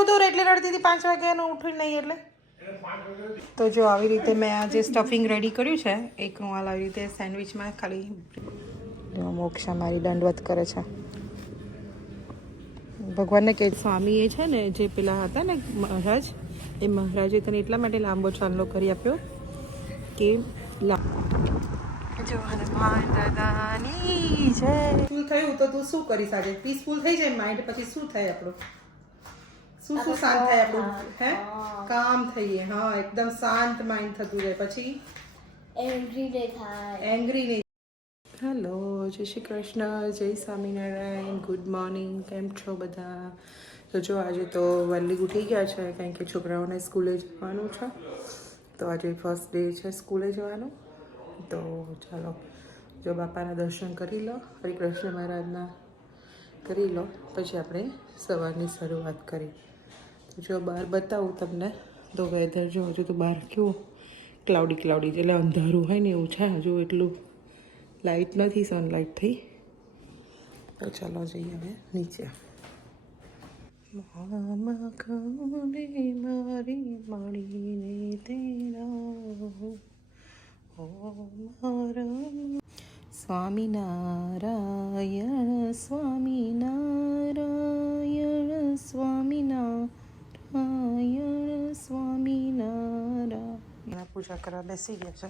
જવું હતું એટલે રડતી હતી 5 વાગ્યાનું ઉઠી નહીં એટલે. તો જો આવી રીતે મેં આજે સ્ટફિંગ રેડી કર્યું છે. એક રૂમાલ આવી રીતે સેન્ડવિચમાં ખાલી મોક્ષા મારી દંડવત કરે છે. ભગવાનને કે સ્વામી એ છે ને જે પેલા હતા ને મહારાજ, એ મહારાજે તને એટલા માટે લાંબો ચાંદલો કરી આપ્યો કે જો હનુમાન દાદાની જય. ફૂલ થયું તો તું શું કરીશ આજે? પીસફુલ થઈ જાય માઇન્ડ, પછી શું થાય આપણું? શું શાંત થાય આપણું? હે કામ થઈએ. હા, એકદમ શાંત માઇન્ડ થતું જાય. પછી એંગ્રી નહીં. હેલો, જય શ્રી કૃષ્ણ, જય સ્વામિનારાયણ, ગુડ મોર્નિંગ. કેમ છો બધા? તો જો આજે તો વહેલી ઉઠી ગયા છે કારણ કે છોકરાઓને સ્કૂલે જવાનું છે. તો આજે ફર્સ્ટ ડે છે સ્કૂલે જવાનું. તો ચાલો જો બાપાના દર્શન કરી લો, હરે કૃષ્ણ મહારાજના કરી લો, પછી આપણે સવારની શરૂઆત કરી. તો જો બહાર બતાવું તમને તો વેધર જો હજુ તો બહાર કેવું ક્લાઉડી એટલે અંધારું હોય ને એવું છે. હજુ એટલું લાઇટ નથી, સનલાઇટ થઈ. તો ચાલો જઈએ હવે નીચે. મારી મળીને તેરા સ્વામિનારાયણ સ્વામિનારાયણ સ્વામિનારાયણ સ્વામિનારાયણ. પૂજા કરવા બેસી ગયા છે.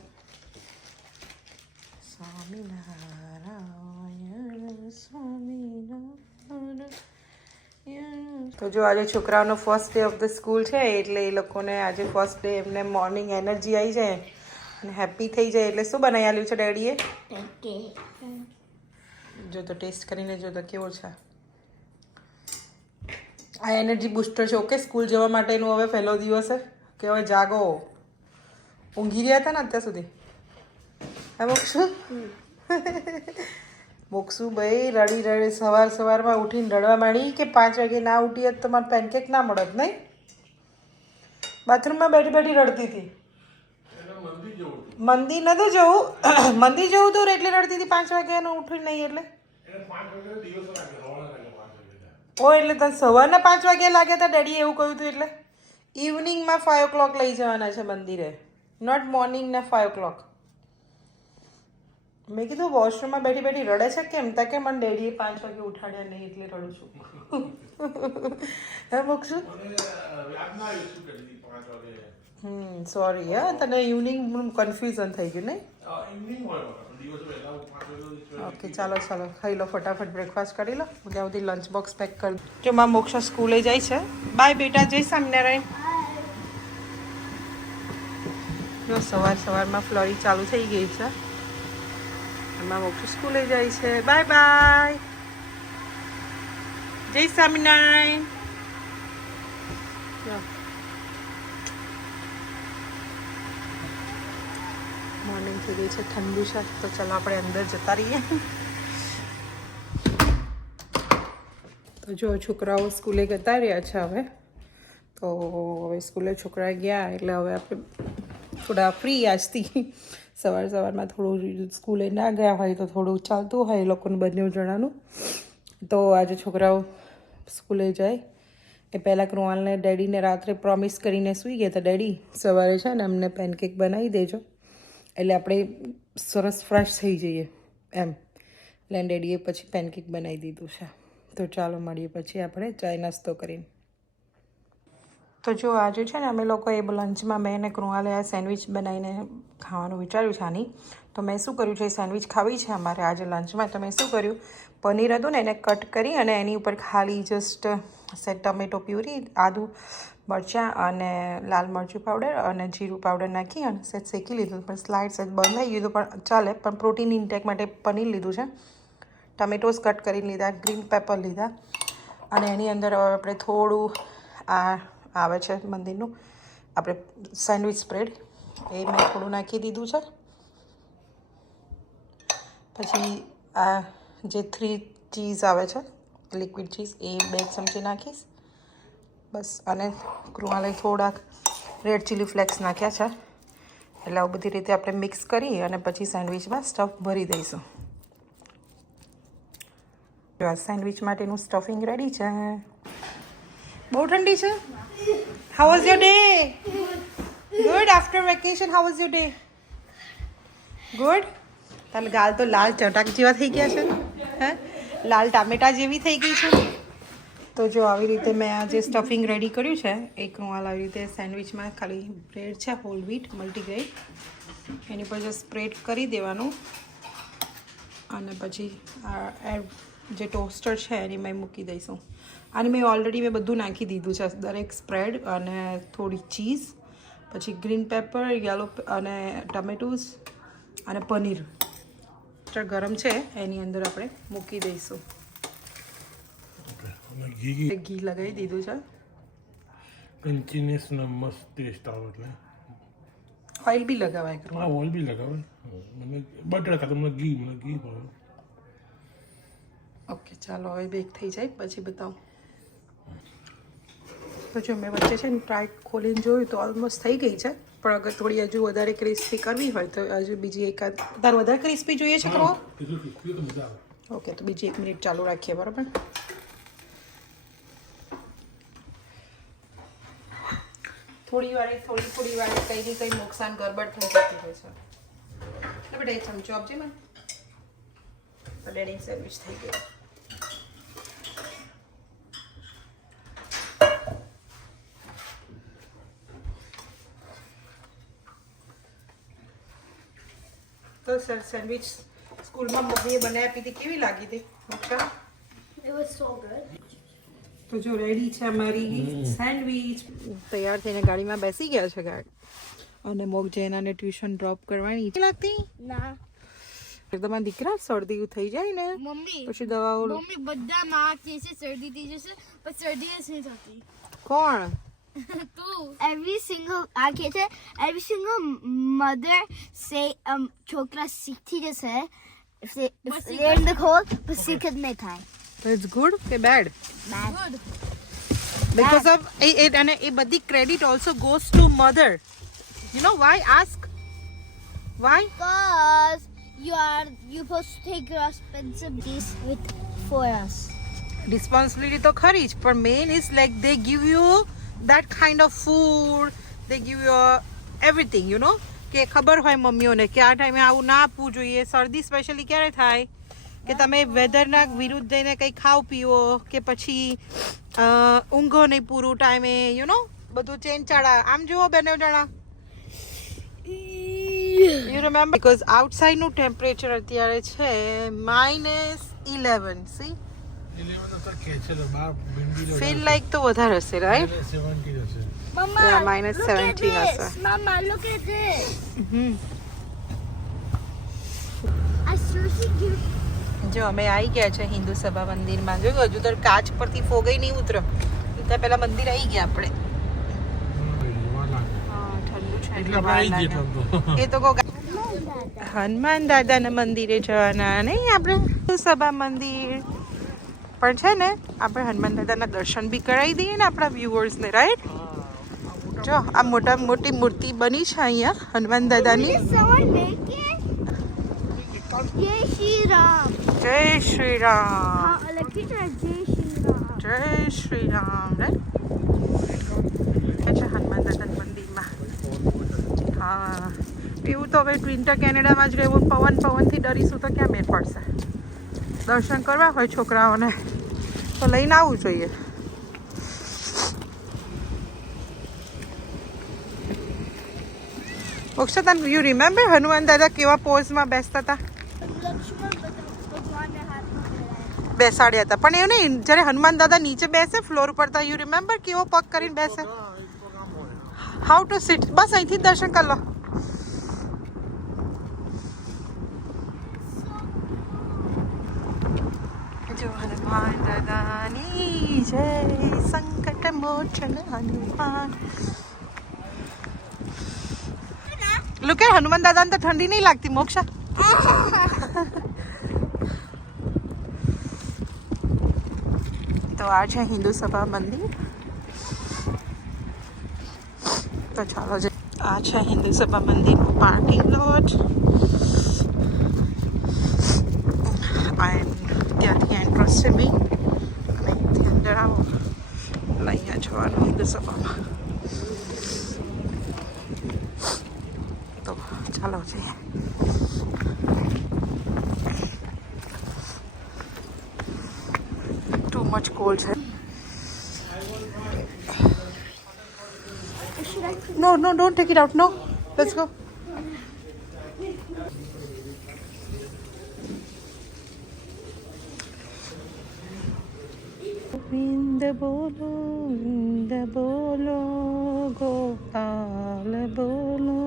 સ્વામિનારાયણ સ્વામિનારાયણ. તો જો આજે છોકરાઓનો first day of the school છે એટલે એ લોકોને આજે ફર્સ્ટ ડે એમને મોર્નિંગ એનર્જી આવી જાય અને હેપી થઈ જાય એટલે શું બનાવી આલ્યું છે ડેડીએ? જો તો ટેસ્ટ કરીને જો તો કેવો છે. આ એનર્જી બૂસ્ટર છે. ઓકે, સ્કૂલ જવા માટેનું હવે પહેલો દિવસ છે કે હવે જાગો. ઊંઘી રહ્યા હતા ને અત્યાર સુધી. હા મોક્ષુ? મોક્ષુ ભાઈ રડી સવારમાં ઉઠીને રડવા માંડી કે 5 વાગે ના ઉઠી હોત તો મારે પેનકેક ના મળત નહીં. બાથરૂમમાં બેઠી રડતી હતી. મંદિર નતું જવું, મંદિર જવું હતું એટલે રડતી હતી 5 વાગ્યાનું ઉઠી નહીં એટલે. ઓ એટલે તને સવારના 5 વાગ્યા લાગ્યા હતા ડેડીએ એવું કહ્યું હતું એટલે? ઇવનિંગમાં 5 o'clock લઈ જવાના છે મંદિરે, નોટ મોર્નિંગના 5 o'clock. મેં કીધું વોશરૂમમાં બેઠી રડે છે કેમ? તા કે મને ડેડીએ 5 વાગે ઉઠાડ્યા નહીં એટલે રડું છું. હે મોક્ષુ? સોરી હા, તને ઇવનિંગ કન્ફ્યુઝન થઈ ગયું નહીં? ઓકે ચાલો ખાઈ લો ફટાફટ, બ્રેકફાસ્ટ કરી લો. ત્યાં સુધી લંચ બોક્સ પેક કરી દો. જો મારા મોક્ષા સ્કૂલે જાય છે. બાય બેટા, જય સ્વામિનારાયણ. જો સવારમાં ફ્લોરી ચાલુ થઈ ગઈ છે. એમાં મોક્ષુ સ્કૂલે જાય છે. બાય બાય, જય સ્વામિનારાયણ. મોર્નિંગ થઈ ગઈ છે, ઠંડુ છે. તો ચાલો આપણે અંદર જતા રહીએ. તો જો છોકરાઓ સ્કૂલે જતા રહ્યા છે હવે. તો હવે સ્કૂલે છોકરા ગયા એટલે હવે આપણે થોડા ફ્રી આજથી. સવારમાં થોડું સ્કૂલે ના ગયા હોય તો થોડું ચાલતું હોય એ લોકોને બંને જણાનું. તો આજે છોકરાઓ સ્કૂલે જાય એ પહેલાં કૃણાલને ડેડીને રાત્રે પ્રોમિસ કરીને સૂઈ ગયા હતા. ડેડી સવારે છે ને અમને પેનકેક બનાવી દેજો એટલે આપણે સરસ ફ્રેશ થઈ જઈએ એમ. એટલે ડેડીએ પછી પેનકેક બનાવી દીધું છે. તો ચાલો મળીએ પછી આપણે ચાય નાસ્તો કરીને. તો જો આજે છે ને અમે લોકોએ લંચમાં મેં ને કૃણાલે આ સેન્ડવિચ બનાવીને ખાવાનું વિચાર્યું છે આની. તો મેં શું કર્યું છે, સેન્ડવિચ ખાવી છે અમારે આજે લંચમાં. તો મેં શું કર્યું, પનીર હતું ને એને કટ કરી અને એની ઉપર ખાલી જસ્ટ સેટ ટમેટો પ્યુરી, આદું, મરચાં અને લાલ મરચું પાવડર અને જીરું પાવડર નાખી અને સેટ શેકી લીધું. પણ સ્લાઇડ સેટ બંધ થઈ ગયું પણ ચાલે. પણ પ્રોટીન ઇન્ટેક માટે પનીર લીધું છે, ટમેટોસ કટ કરીને લીધા, ગ્રીન પેપર લીધા અને એની અંદર આપણે થોડું આ આવે છે મંદિરનું આપણે સેન્ડવિચ સ્પ્રેડ, એ મેં થોડું નાખી દીધું છે. પછી આ જે 3 ચીઝ આવે છે લિક્વિડ ચીઝ, એ 2 ચમચી નાખીશ બસ. અને કૃણાલે થોડાક રેડ ચીલી ફ્લેક્સ નાખ્યા છે. એટલે આવું બધી રીતે આપણે મિક્સ કરી અને પછી સેન્ડવિચમાં સ્ટફ ભરી દઈશું. સેન્ડવિચ માટેનું સ્ટફિંગ રેડી છે. બહુ ઠંડી છે. How was your day? Good. After vacation how was your day? Good. તારે ગાલ તો લાલ ચટાક જેવા થઈ ગયા છે હે, લાલ ટામેટા જેવી થઈ ગઈ છે. તો જો આવી રીતે મેં આ જે સ્ટફિંગ રેડી કર્યું છે, એકનું હાલ આવી રીતે સેન્ડવિચમાં ખાલી બ્રેડ છે હોલ વ્હીટ મલ્ટીગ્રેન, એની પર જે સ્પ્રેડ કરી દેવાનું અને પછી આ જે ટોસ્ટર છે એની મેં મૂકી દઈશું. આની મેં ઓલરેડી બધું નાખી દીધું છે, દરેક સ્પ્રેડ અને થોડી ચીઝ, પછી ગ્રીન પેપર, યલો અને ટમેટોસ અને પનીર ગરમ છે એની અંદર આપણે મૂકી દઈશું. ઘી લગાવી દીધું છે. ક્રન્ચીનેસ ને મસ્ત ટેસ્ટ આવે એટલે ઓઇલ બી લગાવાય. હા ઓઇલ બી લગાવે. મને બટર ખાતો, મને ઘી ભાવે. ઓકે ચાલો હવે બેક થઈ જાય પછી બતાવું. તો જો મેં વચ્ચે છે ને ટ્રાય ખોલીને જોયું તો ઓલમોસ્ટ થઈ ગઈ છે, પણ અગર થોડી હજુ વધારે ક્રિસ્પી કરવી હોય તો હજુ બીજી એકાદ તાર વધારે ક્રિસ્પી જોઈએ છે કરવા. ઓકે તો બીજી 1 મિનિટ ચાલુ રાખીએ. બરાબર. થોડી વારે કંઈ ને કંઈ નુકસાન ગરબડ થઈ જતી હોય છે. બેટા એક ચમચો આપજે મને. તો ડેડી સેન્ડવિચ થઈ ગયો. તો સર સેન્ડવિચ સ્કૂલમાં મમ્મીએ બનાવી આપી હતી, કેવી લાગી હતી Moksha? It was so good. તો જો રેડી છે અમારી સેન્ડવિચ. તૈયાર થઈને ગાડીમાં બેસી ગયા છે અને મોગ જેનાને ટ્યુશન ડ્રોપ કરવાની લાગતી ના. તમારા દીકરા શરદી થઈ જાય ને મમ્મી પછી દવાઓ. મમ્મી બધા માં કે છે શરદી થઈ જશે, પણ શરદી જ નહીં થતી. કોણ? તું. Every single mother say છોકરા શીખી જશે if they're in the cold, but શીખ જ નહીં થાય. ઇટ્સ ગુડ કે bed? Bad. Because of it, and a badi credit also goes to mother. You know why? Ask. Why? Because you're supposed to take your responsibilities for us. Responsibility તો ખરી જ, પણ main is like they give you that kind of food, they give you everything, you know, કે ખબર હોય મમ્મીઓને કે આ ટાઈમે આવું ના આપવું જોઈએ. શરદી સ્પેશિયલી ક્યારે થાય કે તમે વેધરના વિરુદ્ધ જઈને કંઈ ખાઓ પીવો કે પછી ઊંઘો નહીં પૂરું ટાઈમે, યુ નો, બધું ચેન્જ ચાડા. આમ જુઓ બેને જણા, યુ રિમેમ્બર, બીકોઝ આઉટસાઇડનું ટેમ્પરેચર અત્યારે છે -11. સી ફીલ લાઈક તો વધારે હશે, રાઈટ? Mama, -17 હશે. Mama, look at this. I seriously give. જો અમે આવી ગયા છે હિન્દુ સભા મંદિરમાં. જો હજુ તો કાચ પરથી ફોગઈ નહીં ઉતરો, ત્યાં પેલા મંદિર આવી ગયા આપણે. ઠંડુ છે એ તો હનુમાન દાદાના મંદિરે જવાના નહીં આપણે. હિન્દુ સભા મંદિર પણ છે ને, આપણે હનુમાન દાદાના દર્શન બી કરાવી દઈએ ને આપણા વ્યુઅર્સને, રાઈટ? જો આ મોટી મૂર્તિ બની છે અહીંયા હનુમાન દાદાની. Jai Shri Ram. જય શ્રી રામ. हाँ, लकी जय श्री राम. જય શ્રી રામ. છે હનુમાન દાદાના મંદિરમાં. હા, એવું તો હવે વિન્ટર કેનેડામાં જ રહેવું. પવનથી ડરીશું તો ક્યાં મેળ પડશે? દર્શન કરવા હોય છોકરાઓને તો લઈને આવવું જોઈએ. મોક્ષા, યુ રિમેમ્બર હનુમાન દાદા કેવા પોઝમાં બેસતા હતા? लक्ष्मण भगवान ने हाथ पकड़ा બેસાડ્યા હતા, પણ એવું નહીં, જ્યારે હનુમાન દાદા નીચે બેસે ફ્લોર પર, તો યુ રિમેમ્બર કેવો પગ કરીને બેસે? How to seat. બસ અહીંથી જ દર્શન કરી લો. જો હનુમાન દાદાની જય, સંકટ મોચન હનુમાન. લુક એટ હનુમાન દાદાને તો ઠંડી નહીં લાગતી મોક્ષા. તો આ છે હિન્દુ સભા મંદિર. તો ચાલો, આ છે હિન્દુ સભા મંદિરનું પાર્કિંગ લોટ. ત્યાંથી એન્ટ્રન્સ છે બી, અને અહીંથી અંદર આવો એટલે અહીંયા જવાનું હિન્દુ સભામાં. તો ચાલો જઈએ. ટુ મચ કોલ્ડ છે. No, don't take it out. No, let's go. Govinda bolo, Gopal bolo,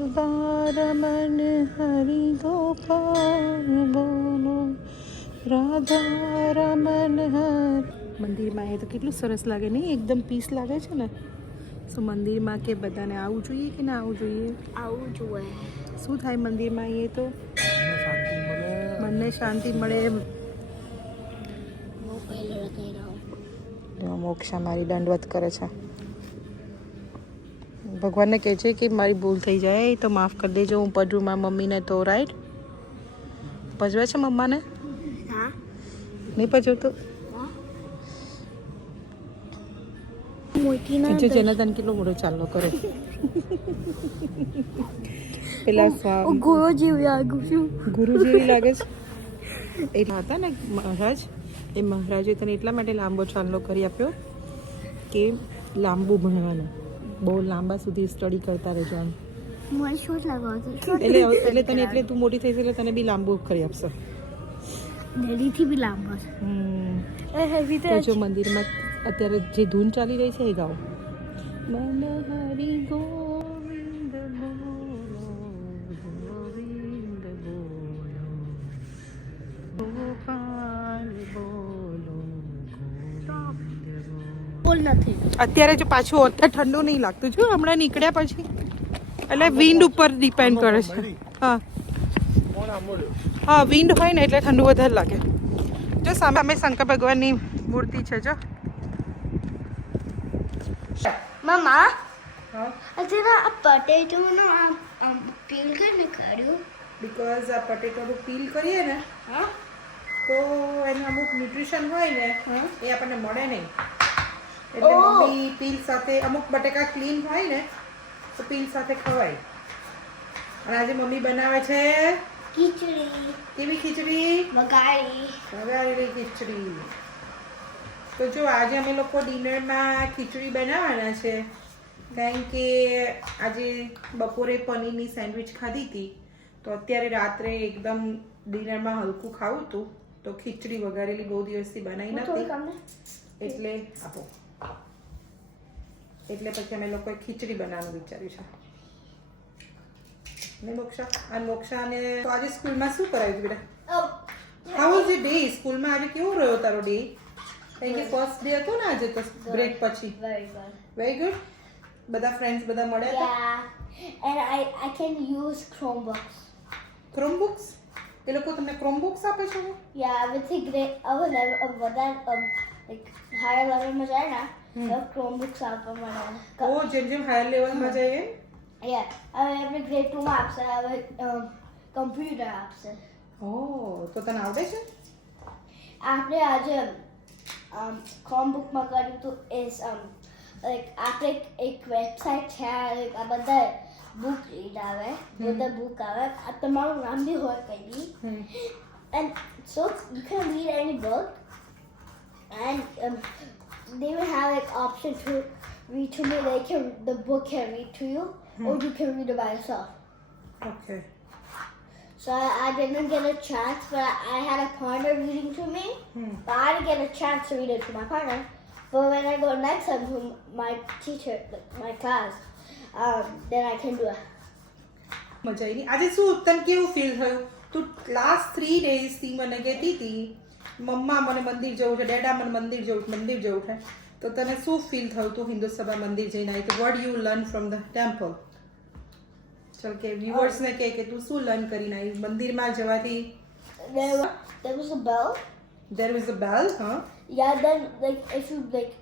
Radharaman Hari Gopal bolo, Radharaman Hari. મંદિરમાં એ તો કેટલું સરસ લાગે નહીં, એકદમ પીસ લાગે છે ને. સો મંદિરમાં કે બધાને આવવું જોઈએ કે ના આવવું જોઈએ? આવું જોઈએ. શું થાય મંદિરમાં? એ તો મનને શાંતિ મળે. મોક્ષા મારી દંડવત કરે છે. ભગવાનને કહે છે કે મારી ભૂલ થઈ જાય તો માફ કરી દેજો, હું પજવું મારા મમ્મીને. તો રાઈટ પજવે છે મમ્માને? હા. નહીં પજવતો? જો જનતન કેટલો મોટો ચાલો કરે. પેલા ગુરુ જેવી લાગુ છું. ગુરુ જેવી લાગે છે. એટલા હતા ને મહારાજ, એ મહારાજે તને એટલા માટે લાંબો ચાંદલો કરી આપ્યો કે લાંબુ ભણવાનું, બહુ લાંબા સુધી સ્ટડી કરતા રહેજો એમ. મને શોટ લગાવતો. એટલે તને એટલે તું મોટી થઈ એટલે તને બી લાંબુ કરી આપશે. ડેડીથી બી લાંબો. તો જો મંદિરમાં અત્યારે જે ધૂન ચાલી રહી છે એ ગાઓ. મન હરી ગોવિંદ બોલો, ગોવિંદ બોલો, ગોપાલ બોલો, બોલ નથી. અત્યારે જો પાછું અત્યારે ઠંડુ નહીં લાગતું. જો હમણાં નીકળ્યા પછી એટલે વિન્ડ ઉપર ડિપેન્ડ કરે છે. હા હા, વિન્ડ હોય ને એટલે ઠંડુ વધારે લાગે. જો સામે અમે શંકર ભગવાનની મૂર્તિ છે. જો મમ્મા, હા, અત્યારે આ પટેટોનો પીલ કરીને કર્યું. બીકોઝ આ પટેટોનું પીલ કરીએ ને હા. તો એનું અમુક ન્યુટ્રિશન હોય ને એ આપણને મળે નહીં. એટલે ઓહ. મમ્મી પીલ સાથે, અમુક બટેકા ક્લીન હોય ને તો પીલ સાથે ખવાય. અને આજે મમ્મી બનાવે છે ખીચડી. કેવી ખીચડી? વઘારી. વઘારેલી ખીચડી. તો જો આજે અમે લોકો ડિનરમાં ખીચડી બનાવવાના છે, કારણ કે આજે બપોરે પનીરની સેન્ડવિચ ખાધી હતી, તો અત્યારે રાત્રે એકદમ ડિનરમાં હલકું ખાવું હતું, તો ખીચડી વઘારેલી બહુ દિવસથી બનાવી નથી, એટલે આપો. એટલે પછી અમે લોકોએ ખીચડી બનાવવાનું વિચાર્યું છે. ને મોક્ષા મોક્ષાને તો આજે સ્કૂલમાં શું કરાવ્યું બેટા? How was the day? સ્કૂલમાં આજે કેવો રહ્યો તારો ડે? કારણ કે ફર્સ્ટ ડે હતો ને આજે, તો બ્રેક પછી. Very good. Very good. બધા ફ્રેન્ડ્સ બધા મળ્યા હતા? Yeah, and I can use Chromebooks. ક્રોમબુક્સ? એ લોકો તમને ક્રોમબુક્સ આપે છે? Yeah, with the grade of like higher level में जाए ना, तो Chromebooks आपको मिलेगा. ઓ જેમ જેમ હાયર લેવલમાં જઈએ. Yeah, every grade 2 में आपसे computer आपसे. ઓ તો તને આવડે છે? आपने आज Chromebook में કર્યું તો is like આપણે એક વેબસાઇટ છે, like આ બધા બુક રીડ આવે, બધા બુક આવે, આ તમારું નામ બી હોય કઈ બી, and so you can read any book, and they will have like option to read to me. They can, the book can read to you, or you can read it by yourself. Okay. So I didn't get a chance, but I had a partner reading to me. But I didn't get a chance to read it to my partner. But when I go next time to my teacher, my class, then I can do it. મજા આવી. આજે શું તને કેવું feel થયું? તું last 3 ડેઝથી મને કહેતી હતી મમ્મા મને મંદિર જવું છે, ડેડા મને મંદિર જવું છે, તો તને શું ફીલ થયું તું હિન્દુ સભા મંદિર જઈને આવી? તો what you learn from the temple? ચલ કે વ્યુઅર્સને કહે કે તું શું લર્ન કરીને આવી મંદિરમાં જવાથી? There was a bell. There was a bell, huh? Yeah, then like if you like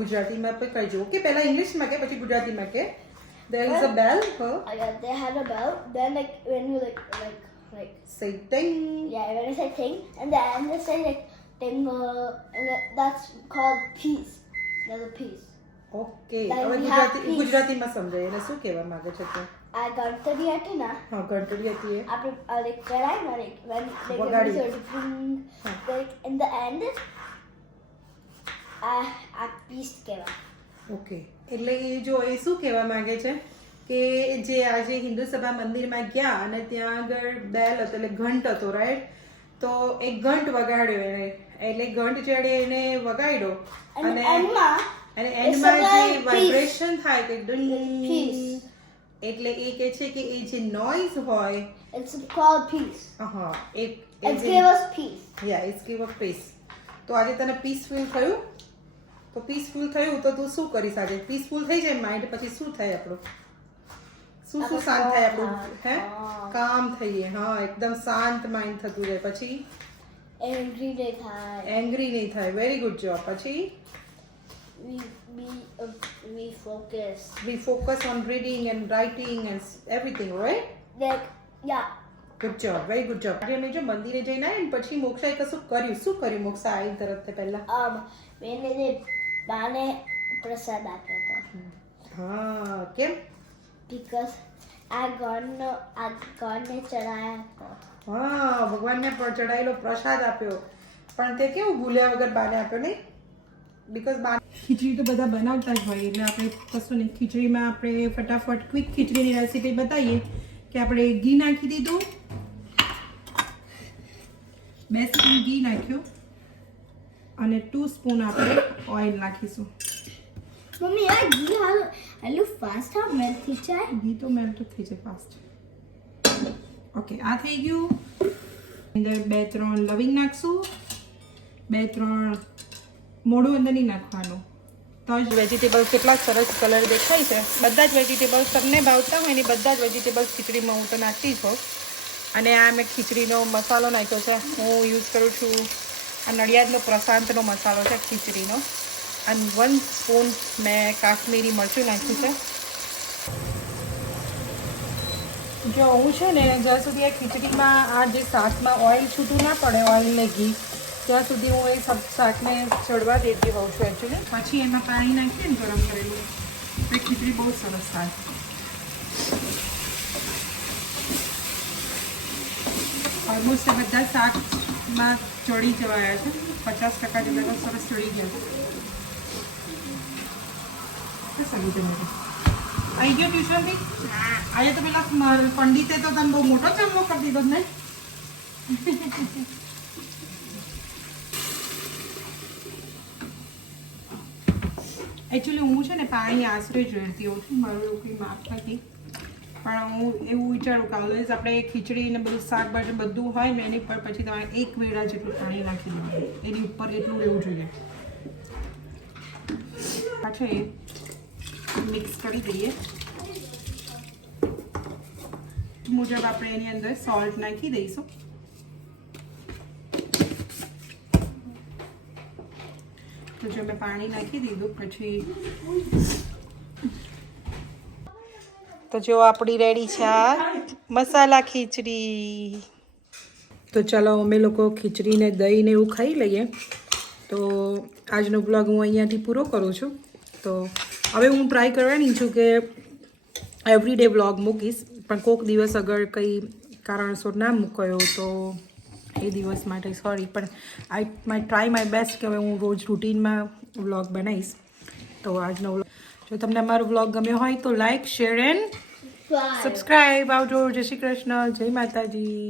ગુજરાતીમાં પણ કહેજો કે પહેલા ઇંગ્લિશમાં કે પછી ગુજરાતીમાં કે there is a bell, huh? yeah, they had a bell. Then like when you like Say ding. yeah, when I said ting, and then they say like that's called peas. There's a peas. Okay Like હવે we have peas. ગુજરાતીમાં સમજાય એને શું કહેવા માંગે છે તું આ ગણતરી હતી ને હા ઘંટડી હતી એ આપણે like કરાય ને like when like વગાડી. when we sort of like in the end આ peas કહેવાય. ઓકે એટલે એ જો એ શું કહેવા માંગે છે કે જે આજે હિન્દુ સભા મંદિરમાં ગયા અને ત્યાં આગળ બેલ હતો એટલે ઘંટ હતો રાઈટ તો એક ઘંટ વગાડ્યો એને એટલે ઘંટ જ્યારે એને વગાડ્યો અને અને એન્ડમાં અને એ એન્ડમાં જે સપ્લાય વાઇબ્રેશન થાય કે ડુંગ peas. એટલે એ કહે છે કે એ જે નોઇઝ હોય It's called peas. હા It gave us peace. Yeah it's give a peace તો આજે તને પીસફુલ થયું તો પીસફુલ થયું તો તું શું કરીશ આજે પીસફુલ થઈ જાય માઇન્ડ પછી શું થાય આપણું શું શું શાંત થાય આપણું હે કામ થઈએ હા એકદમ શાંત માઇન્ડ થતું જાય પછી Angry day થાય. એંગ્રી નહીં થાય વેરી ગુડ જોબ પછી We focus. We focus on reading and writing and everything right Like yeah. Good job very good job આજે અમે જો મંદિરે જઈને આવ્યા ને પછી મોક્ષાએ કશું કર્યું શું કર્યું મોક્ષા આવી તરત પહેલા મેં જે બાને પ્રસાદ આપ્યો હતો હા કેમ because આ ગણને ચડાયા હતો. હા ભગવાનને ચડાયેલો પ્રસાદ આપ્યો પણ તે કેવું ભૂલ્યા વગર બાને આપ્યો નહીં બીકોઝ બા ખીચડી તો બધા બનાવતા જ હોય એટલે આપણે કશું નહીં ખીચડીમાં આપણે ફટાફટ ક્વિક ખીચડીની રેસીપી બતાવીએ કે આપણે ઘી નાખી દીધું 2 સ્પૂન ઘી નાખ્યું અને 2 સ્પૂન આપણે ઓઇલ નાખીશું મમ્મી આ ઘી હાલો ફાસ્ટ હા મેલ્ટ થઈ જાય. ઘી તો મેલ્ટ થઈ જાય ફાસ્ટ ઓકે આ થઈ ગયું અંદર 2-3 લવિંગ નાખશું 2-3 મોડું અંદર નહીં નાખવાનું તો જ વેજીટેબલ્સ કેટલા સરસ કલર દેખાય છે બધા જ વેજીટેબલ્સ તમને ભાવતા હોય ને બધા જ વેજીટેબલ્સ ખીચડીમાં હું તો નાખતી જ હોઉં અને આ મેં ખીચડીનો મસાલો નાખ્યો છે હું યુઝ કરું છું આ નડિયાદનો પ્રશાંતનો મસાલો છે ખીચડીનો અને 1 સ્પૂન મેં કાશ્મીરી મરચું નાખ્યું છે જો હું છે ને જ્યાં સુધી આ ખીચડીમાં આ જે શાકમાં ઓઇલ છૂટું ના પડે ઓઇલ ને ઘી ત્યાં સુધી હું એ શાકને ચડવા દેતી હોઉં છું એકચ્યુઅલી પછી એમાં પાણી નાખીએ ને ગરમ કરેલું તો ખીચડી બહુ સરસ થાય ઓલમોસ્ટ બધા શાકમાં ચડી જવાયા છે 50% જેટલા તો સરસ ચડી ગયા છે આવી ગયો ટ્યુશનથી આજે તો પેલા પંડિતે તો તને બહુ મોટો ચાંદલો કરી દીધો ને એકચ્યુઅલી હું છે ને પાણી આશરે જ રહેતી હોઉં છું મારું એવું કંઈ માપ નથી પણ હું એવું વિચારું કે ઓલવેઝ આપણે ખીચડી ને બધું શાકભાજી બધું હોય ને એની પર પછી તમારે 1 વેડા જેટલું પાણી નાખી દેવાનું એની ઉપર એટલું રહેવું જોઈએ પાછું એ મિક્સ કરી દઈએ મુજબ આપણે એની અંદર સોલ્ટ નાખી દઈશું તો જો મેં પાણી નાખી દીધું પછી તો જો આપણી રેડી છે આ મસાલા ખીચડી તો ચાલો અમે લોકો ખીચડીને દહીં ને એવું ખાઈ લઈએ તો આજનો બ્લોગ હું અહીંયાથી પૂરો કરું છું તો હવે હું ટ્રાય કરવાની છું કે એવરીડે બ્લોગ મૂકીશ પણ કોઈક દિવસ અગર કંઈ કારણસર ના મૂકાયો તો એ દિવસ માટે સોરી પણ આઈ ટ્રાય માય બેસ્ટ કે હવે હું રોજ રૂટીનમાં વ્લોગ બનાવીશ તો આજનો વ્લોગ જો તમને અમારો વ્લોગ ગમ્યો હોય તો લાઈક શેર એન્ડ સબસ્ક્રાઈબ આવજો જય શ્રી કૃષ્ણ જય માતાજી